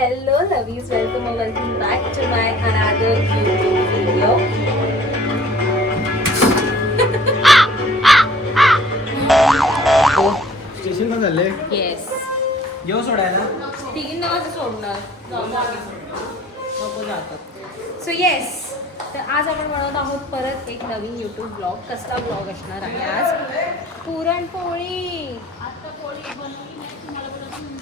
Hello lovies, welcome or welcome back to my another YouTube video. Station का झाले Yes. घेऊ सोडायला तिघींना कसं सोडणार? नको जातात. सो येस, तर आज आपण बनवत आहोत परत एक नवीन यूट्यूब ब्लॉग. कसला ब्लॉग असणार आहे आज? पुरणपोळी.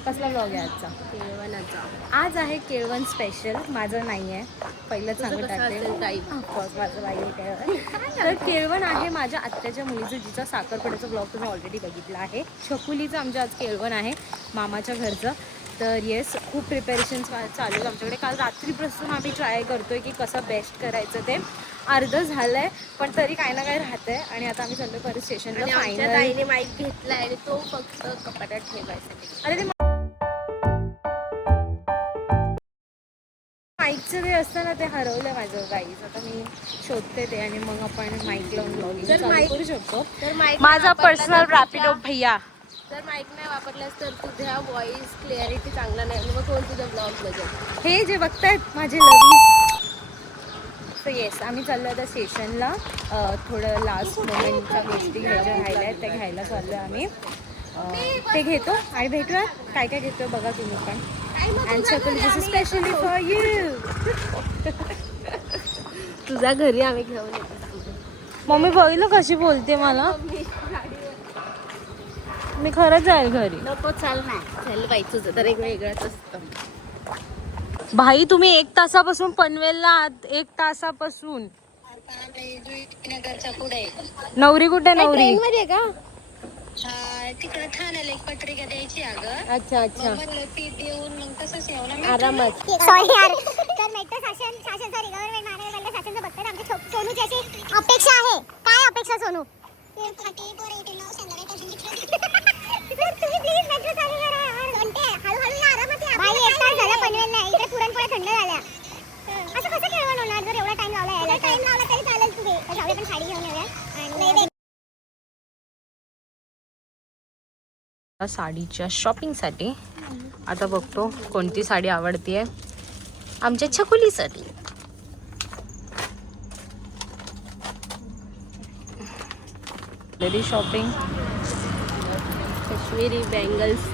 कसला ब्लॉग आहे आजचा? केळवणाचा. आज आहे केळवण स्पेशल. माझं नाही आहे, पहिलं सांगून टाकते. ऑफकोर्स माझं नाही आहे केळवण. तर केळवण आहे माझ्या आत्याच्या मुलीचं, जिचा साखरपुड्याचा ब्लॉग तुम्ही ऑलरेडी बघितला आहे. छकुलीचं आमच्या आज केळवण आहे, मामाच्या घरचं. तर येस, खूप प्रिपरेशन्स चालू आहेत आमच्याकडे. काल रात्रीपासून आम्ही ट्राय करतोय की कसं बेस्ट करायचं ते. अर्धं झालं आहे, पण तरी काही ना काही राहतं आहे. आणि आता आम्ही चाललो परत स्टेशनला. फायनल ताईने माईक घेतला आणि तो फक्त कपाटात ठेवायसाठी. अरे ते माईकचं ते असतं ना, ते हरवलं माझं गाईज. आता मी शोधते ते आणि मग आपण माईक लावून ब्लॉगिंग चालू करू शकतो. तर माईक माझा पर्सनल रॅपिडो भैया. तर माईक नाही वापरलास तर तुझ्या व्हॉइस क्लिअरिटी चांगला नाही आणि मग कोण तुझा ब्लॉग बघेल. हे जे बघतायत माझे लवीज. तर येस, आम्ही चाललो आता स्टेशनला. थोडं लास्ट मोमेंटच्या गोष्टी घ्यायच्या राहिल्या आहेत, त्या घ्यायला चाललो आम्ही. ते घेतो आणि भेटूया. काय काय घेतो बघा तुम्ही पण. And Chhakuli, this is specially for you. तुझ्या घरी आम्ही घेऊन येतो. मम्मी बघितलं कशी बोलते मला. मी खरंच जाईल घरी. नको, चाल नाही चाल बाई, तुझं तर एक वेगळंच असतं. भाई तुम्ही 1 तासापासून पनवेलला आहात. 1 तासापासून. पुढे नवरी कुठे? नवरी मध्ये का? तिकडे ठाण्याला एक पत्रिका द्यायची अगं. अच्छा अच्छा, म्हणलं ती देऊन मग तसंच येऊन आरामात. सॉरी यार. तर मेट्रो शासन सॉरी गव्हर्नमेंट महानगरपालिका शासनचं बघतात. आमच्या सोनूची अशी अपेक्षा आहे. काय अपेक्षा सोनू? तुम्ही प्लीज मेट्रो चालू करा यार. घंटे हळूहळू या, आरामात या. बाई एक तास झाला पनवेल नाही, इकडे पुरणपोळ्या थंड झाल्या. असं कसं केळवण होणार जर एवढा टाइम लावला यायला? टाइम लावला तरी चालेल. तुम्ही जाऊया, पण साडी घेऊन येऊया. आणि साडीच्या शॉपिंगसाठी आता बघतो कोणती साडी आवडतीये आमच्या छकुलीसाठी. शॉपिंग. काश्मीरी बँगल्स.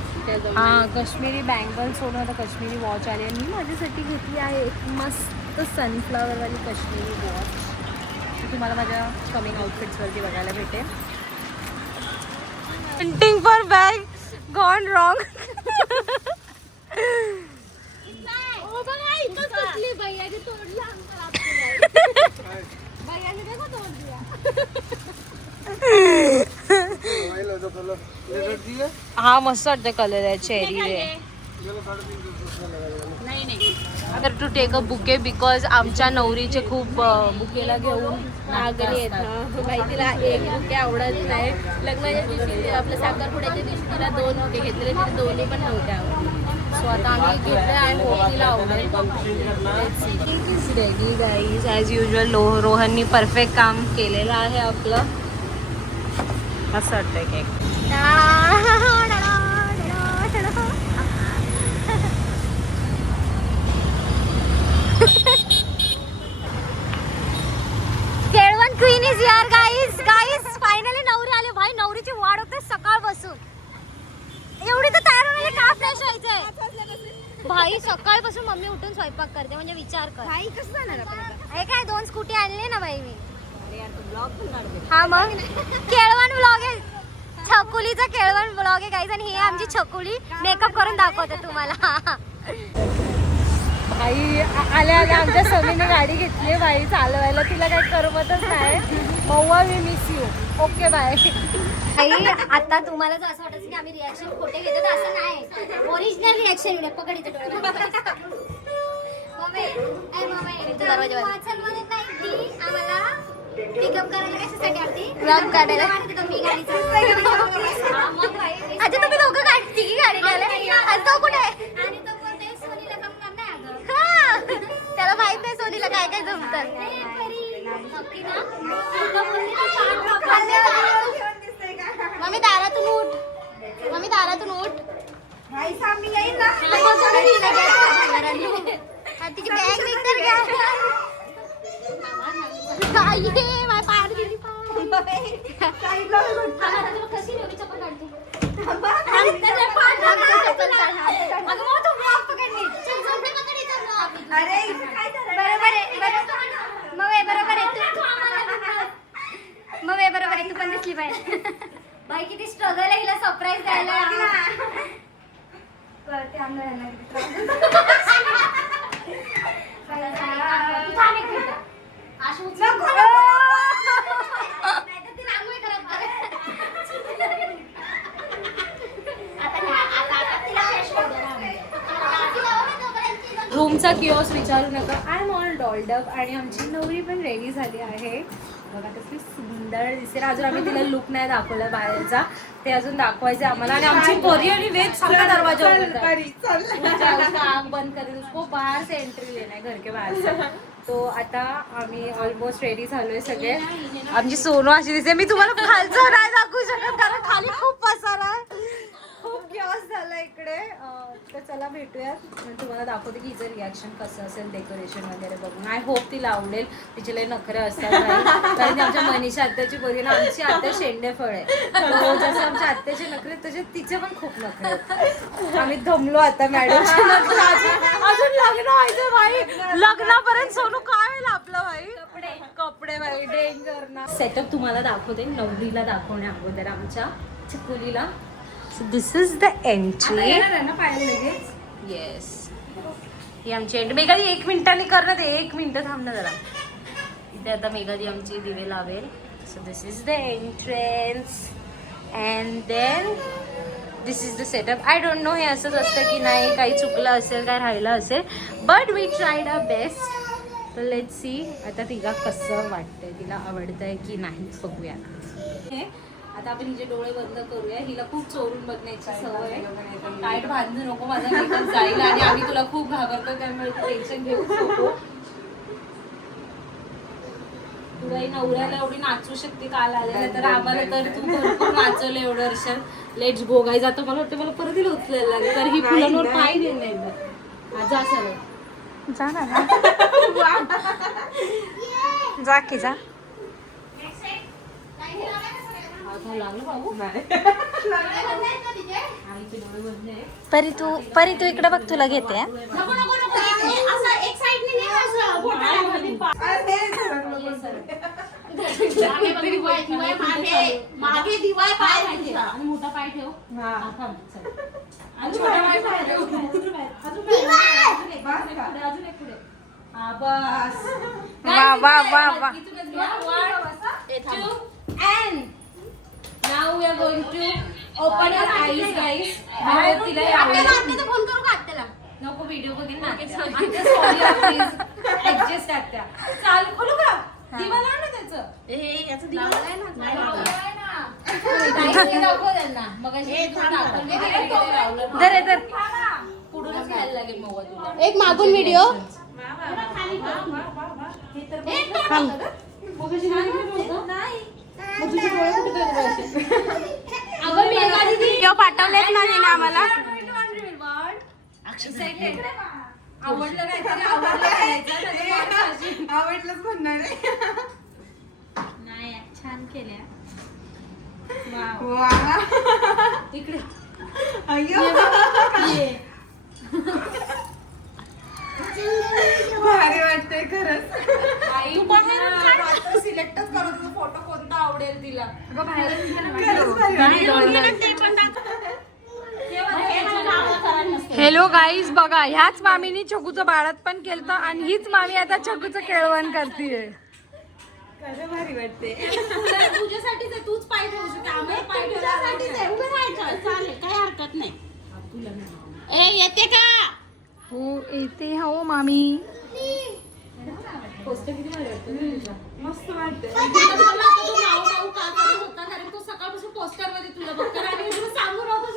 हां, काश्मीरी बँगल्स सोडून आता काश्मीरी वॉच आली आणि मी माझ्यासाठी घेतली आहे एक मस्त सनफ्लावरवाली काश्मीरी वॉच. ती तुम्हाला माझ्या कमिंग आउटफिट्सवरती बघायला भेटेल. Hunting for bag gone wrong. हा मस्त वाटतं कलर आहे, चेरी आहे. तर to take a bouquet because आमच्या नवरीचे खूप बुकेला घेऊन मागणी आहेत. बाई तिला एक बुके आवडत नाही. लग्नाच्या दिवशी आपल्या साखरपुड्याच्या दिवशी तिला 2 बुके घेतलेले, तिला दोन्ही पण नव्हते आवडले. सो आता आम्ही घेतलं आणि होप तिला आवडेल. Ready guys as usual. रोहननी परफेक्ट काम केलेलं आहे आपलं. मस्त वाटतंय केक. केळवण queen is here guys. Guys finally नवरी आली. भाई नवरीची वाढ होते सकाळपासून. एवढी तर तयार होण्याची का फ्रेश व्हायचंय भाई? सकाळपासून मम्मी उठून स्वयंपाक करते, म्हणजे विचार कर. बाई कसं जाणार आपण? हे काय 2 स्कूटी आणली ना बाई मी. हा मग केळवण ब्लॉग आहे. छकुलीचा केळवण ब्लॉग आहे गाईज. आणि ही आमची छकुली मेकअप करून दाखवते तुम्हाला. भाई आल्या आल्या आमच्या समीने गाडी घेतली बाई चालवायला. तिला काही करमतच नाही. मौवा we miss you. Okay bye. आई आता तुम्हाला जर असं वाटतं की आम्ही रिॲक्शन खोटे घेतो तर असं नाही. ओरिजिनल रिॲक्शन येईल. पकड इथे डोळे. आम्हाला पिकअप करायला कशासाठी आलती? ब्लॉग काढायला. मी गाडी अच्छा तुम्ही दोघं गाडी तिघी गाडी आणि तो कुठे आहे? आणि तो बोलतोय सोनीला जमणार नाही अगं. त्याला माहित नाही सोनीला काय काय जमतात. मम्मी दारातून उठ. मम्मी दारातून उठ. तिची बॅग तर घ्या. बरोबर आहे तू पण दिसली पाहिजे. बाई किती स्ट्रगल आहे हिला सरप्राईज द्यायला. कळते आम्हाला किती त्रास. रूमचा किओस विचारू नका. I am all dolled up आणि आमची नवरी पण रेडी झाली आहे. बघा कसली सुंदर दिसते. अजून आम्ही तिला लुक नाही दाखवला बाहेरचा, ते अजून दाखवायचे आम्हाला. आणि आमची पोरी आणि वेज सगळा दरवाजा आग बंद करेल उसको बाहेर से एंट्री लेना है घर के बाहेर से. तो आता आम्ही ऑलमोस्ट रेडी झालोय सगळे. आमची सोनू अशी दिसते. मी तुम्हाला खालचं नाही दाखवू शकत कारण खाली खूप पसारा आहे, खूप किऑस झाला इकडे. तर चला भेटूयात आणि तुम्हाला दाखवते की हिचं रिॲक्शन कसं असेल डेकोरेशन वगैरे बघून. आय होप तिला आवडेल. तिचे लय नखरे असतात कारण आमच्या मनीषा आत्याची पोरी ना, आमची आत्या शेंडेफळ आहे. तो जसं आमच्या आत्याचे नखरे तसे तिचे पण खूप नखरे आहेत. आम्ही दमलो आता मॅडम. अजून लग्न व्हायचं बाई. लग्नापर्यंत सोनू काय होईल आपलं बाई. कपडे बाई डेंजर ना. सेटअप तुम्हाला दाखवते नवरीला दाखवण्या अगोदर आमच्या चिकुलीला. So this is the entry. Yes. ही आमची एंट्री. मेघादी 1 मिनिटांनी कर ना ते. 1 मिनिट थांब ना जरा. इथे आता मेघादी आमची दिवे लावेल. So this is the entrance and then this is the setup. I don't know हे असंच असतं की नाही, काही चुकलं असेल, काय राहिलं असेल, but we tried our best. तर लेट्स सी आता तिला कसं वाटतंय, तिला आवडतंय की नाही बघूया. आता आपण हिचे डोळे बंद करूया. हिला खूप चोरून बघण्याची सवय आहे. टाईट बांधू नको, माझा मेकअप जाईल आणि आम्ही तुला खूप घाबरतो त्यामुळे तू टेन्शन घेऊ नको. तुला नवऱ्याला एवढी नाचू शकते काल आलेला, तर आम्हाला तर तू भरपूर नाचवलं एवढं वर्ष. Let's go guys. आता मला वाटतं मला परत तिला उचलायला लागेल तर ही फुलांवर पाय देईल नाही. जा सर जा ना जा की जा. परी तू इकडे बघ, तुला घेते. मोठा पाय ठेव. अजून एक पुढे. बस. वा वा वा वा. And now we are going to open our eyes, guys. तिला फोन करू का आत्याला? नको, व्हिडिओ बघेन ना. सॉरी प्लीज ऍडजस्ट आत्या. चाल बोलू का? दिवा लाव ना त्याचं. याचं दिवा लावलाय ना. दाखव त्यांना. मग पुढूनच घ्यायला लागेल मग तुला. एक मागून व्हिडिओ. पाठवलेत ना तिने आम्हाला. आवडलं आवडलंच म्हणणार नाही. छान केल्या. इकडे भारी वाटतंय खरंच. सिलेक्टच करत फोटो कोणता आवडेल तिला. हॅलो गाईज, बघा ह्याच मामीनी छकूचं बाळात पण केलं आणि हीच मामी आता छकूचं केळवण करतीये. भारी वाटते. तुझ्यासाठीच तूच पाय ठेवू शकते. आम्ही पाय चालेल, काही हरकत नाही. ए येते का? हो येते. हो मामी. मस्त वाटतं. कारण तो सकाळपासून पोस्टर मध्ये तुला बघतो आणि तुला सांगू नव्हतं.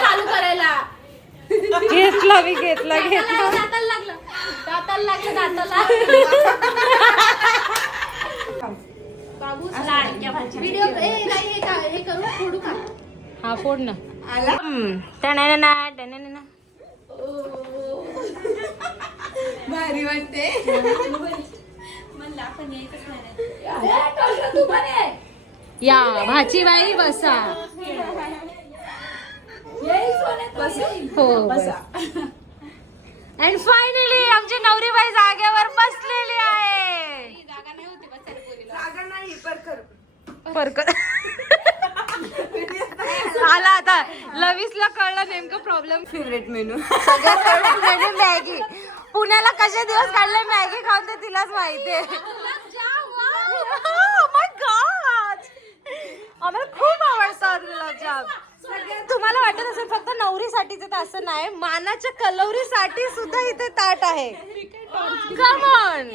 चालू करायला घेतला मी घेतला दाताला लागलं. व्हिडिओ हे करू फोडू का? हा फोड ना. भारी वाटते. म्हणलं आपण यायचंच नाही. या भाची बाई बसा. हो बसा. अँड फायनली आमची नवरीबाई जागेवर बसलेली आहे. जागा नाही होती बसायला पोरीला. जागा नाही परकर आला आता. लवीसला कळलं नेमकं प्रॉब्लेम. Favourite menu. सगळ्यात फेवरेट मेनू मॅगी. पुण्याला कसे दिवस काढले मॅगी खाऊन ते तिलाच माहितीये. आम्हाला खूप आवडतात गुलाबजाम. तुम्हाला वाटत असेल फक्त नवरीसाठीच तर असं नाही, मानाच्या कलवरीसाठी सुद्धा इथे ताट आहे. Come on.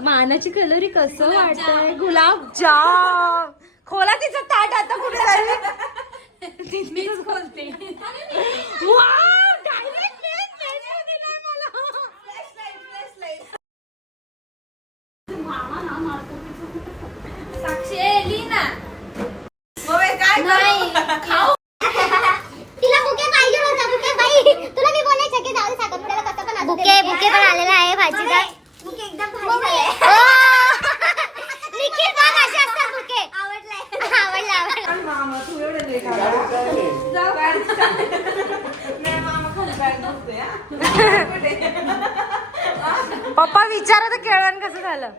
मानाची कलोरी कसं वाटतंय? गुलाबजाम खोला तिचं ताट आता कुठे झाली. मीच बोलते. साक्षी लीना तिला बुके पाहिजे होता. बुके बाई तुला मी बोलायचं की जाऊ साखरपुड्याला कसं पण बुके पण आलेला आहे भाजीचा. बुके एकदम भारी निखिल बघ असे असतात बुके. आवडला मामा तू एवढं नाही खाणार. जाऊ नाही मामा खाली बॅग बघतोय. पप्पा विचारा तर केळवण कसं झालं.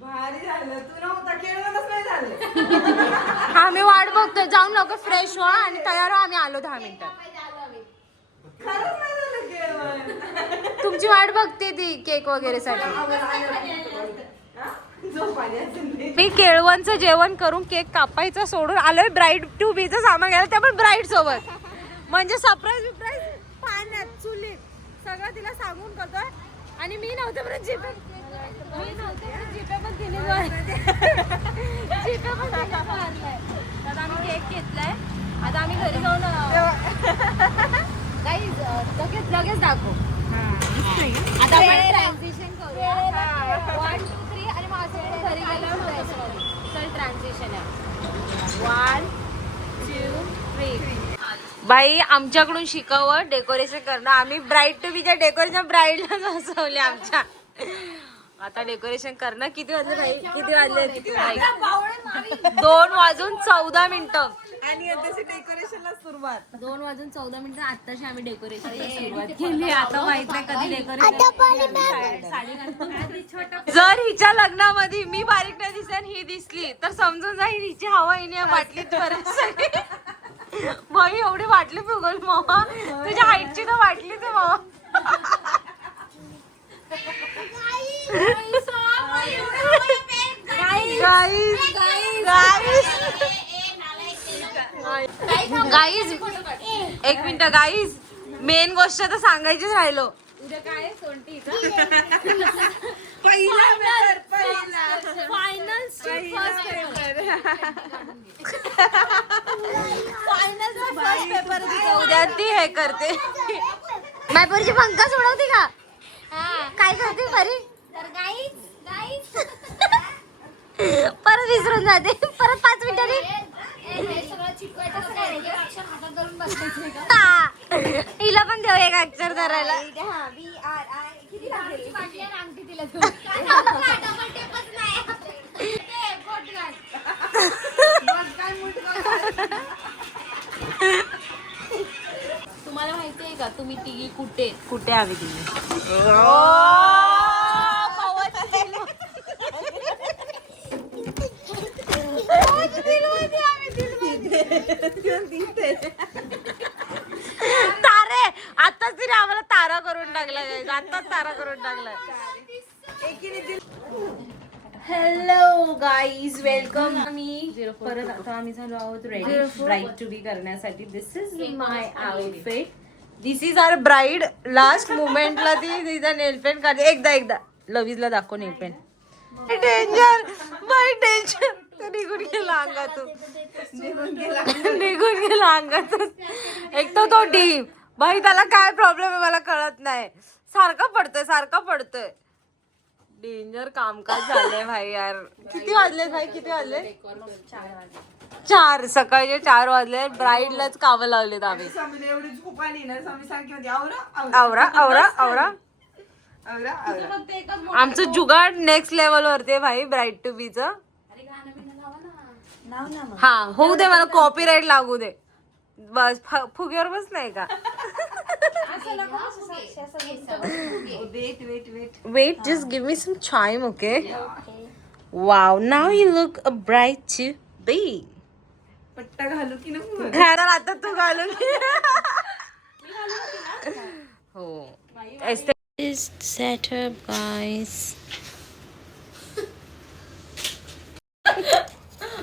भारी झालं. तू नव्हता केळवणच नाही झालं. हा मी वाट बघतोय. जाऊन लवकर फ्रेश व्हा आणि तयार व्हा. आम्ही आलो 10 मिनिटात. खरंच नाही झालं केळवण. तुमची वाट बघते ती केक वगैरे साठी. झोप आली असेल ते. मी केळवणचं जेवण करून केक कापायचं सोडून आलोय ब्राईड टू बीचं सामान घ्यायला, ते पण ब्राईड सोबत. म्हणजे सरप्राईज बिप्राईज पाण्यात चुलीत सगळं तिला सांगून करतोय. आणि मी नव्हते परत जीपे पण तिने मारलाय. आता आम्ही केक घेतलाय. आता आम्ही घरी जाऊन काही लगेच दाखवू. आता आपण ट्रान्झिशन करूया. 1 2 3 आणि मग असं घरी गेल्यावर चल ट्रान्झिशन आहे. 1 2 3. बाई आमच्याकडून शिकावं डेकोरेशन करणं. आम्ही ब्राईड टू बीच्या डेकोरेशन ब्राईडला बसवले आमच्या. आता डेकोरेशन करणं. किती वाजले बाई? किती वाजले? 2:14 आणि आताची डेकोरेशनला सुरुवात. 2:14 आत्ताशी आम्ही डेकोरेशनला सुरुवात केली. आता माहित नाही कधी डेकोरेशन. जर हिच्या लग्नामध्ये मी बारीक नाही दिसली आणि ही दिसली तर समजून जाईल हिची हवा हिने बाटलीत परत सगळी. बाई एवढी बाटली फुगल मामा. तुझ्या हाईटची तर बाटलीच आहे मामा. गाईज एक मिनिट गाईज, मेन गोष्ट तर सांगायचीच राहिलो. उद्या काय सोंटी उद्या ती हे करते. मायपूरची पंखा सोडवते का? काय करते बरी? परत विसरून जाते. परत 5 मिनिटांनी हिला पण देऊ एक अक्षर धरायला. तुम्हाला माहिती आहे का तुम्ही तिघी कुठे? कुठे हवी तुम्ही? तारे आताच तिने आम्हाला तारा करून टाकला. आताच तारा करून टाकला. Hello guys welcome. आम्ही परत आता आम्ही झालो आहोत रेडी ब्राईड टू बी करण्यासाठी. This is my outfit. This is our bride. Last मुमेंटला ती तिचा नेलपेंट काढते. एकदा लवीजला दाखव नेलपेंट. Danger bye danger. निघून गेला अंगातून. निघून गेला अंगातून. एक तर तो डीप बाई त्याला काय प्रॉब्लेम आहे मला कळत नाही. सारखा पडतोय डेंजर कामकाज झालंय भाई यार. किती वाजले भाई, किती वाजले? 4. सकाळचे 4 वाजले. ब्राईडलाच कामं लावलेत आम्ही. आवरा आवरा आवरा. आमचं जुगाड नेक्स्ट लेवल वरती आहे भाई ब्राईड टू बी च. हा होऊ दे, मला कॉपीराईट लागू दे बस. फुग्यावर बस नाही का? Wait, just give me some time, okay? Wow, now you look a bright to be. पट्टा घालू की नको? घाला आता तू घालून. हो. Is set up, guys.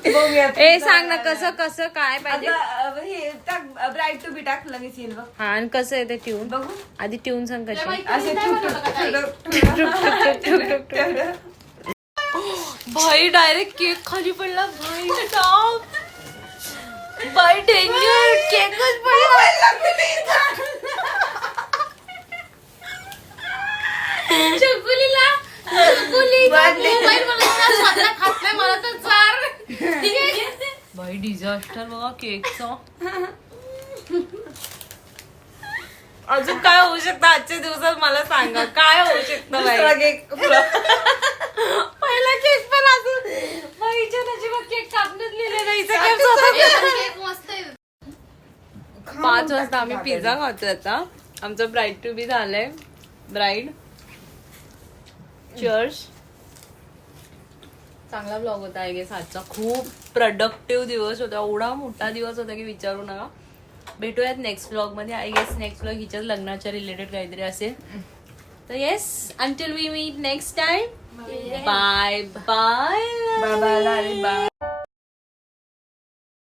ए सांग ना कसं कसं काय पाहिजे. हे टाक, ब्राईट टू बी टाकलं मी सीन बघ. हा आणि कसं आहे ते ट्यून बघू. आधी ट्यून सांग कशी. असे भाई डायरेक्ट केक खाली पडला भाई. भाई डेंजर केकच पडला. चकुलीला मला तर चार. भाई डिझास्टर बघा केकचा. अजून काय होऊ शकतं आजच्या दिवसात मला सांगा. काय होऊ शकतं भाई. पहिला केक पण अजून बाईच्या नशिबात केक कापण्यात लिहिलं नाही. 5 वाजता आम्ही पिझ्झा खातोय आता. आमचं ब्राईड टू बी झालंय. Bride church. चांगला ब्लॉग होता आय गेस आजचा. खूप प्रोडक्टिव्ह दिवस होता. एवढा मोठा दिवस होता की विचारू नका. भेटूयात नेक्स्ट ब्लॉग मध्ये. आय गेस नेक्स्ट ब्लॉग हिच्याच लग्नाच्या रिलेटेड काहीतरी असेल. तर yes, until we meet next time. Bye bye. Bye.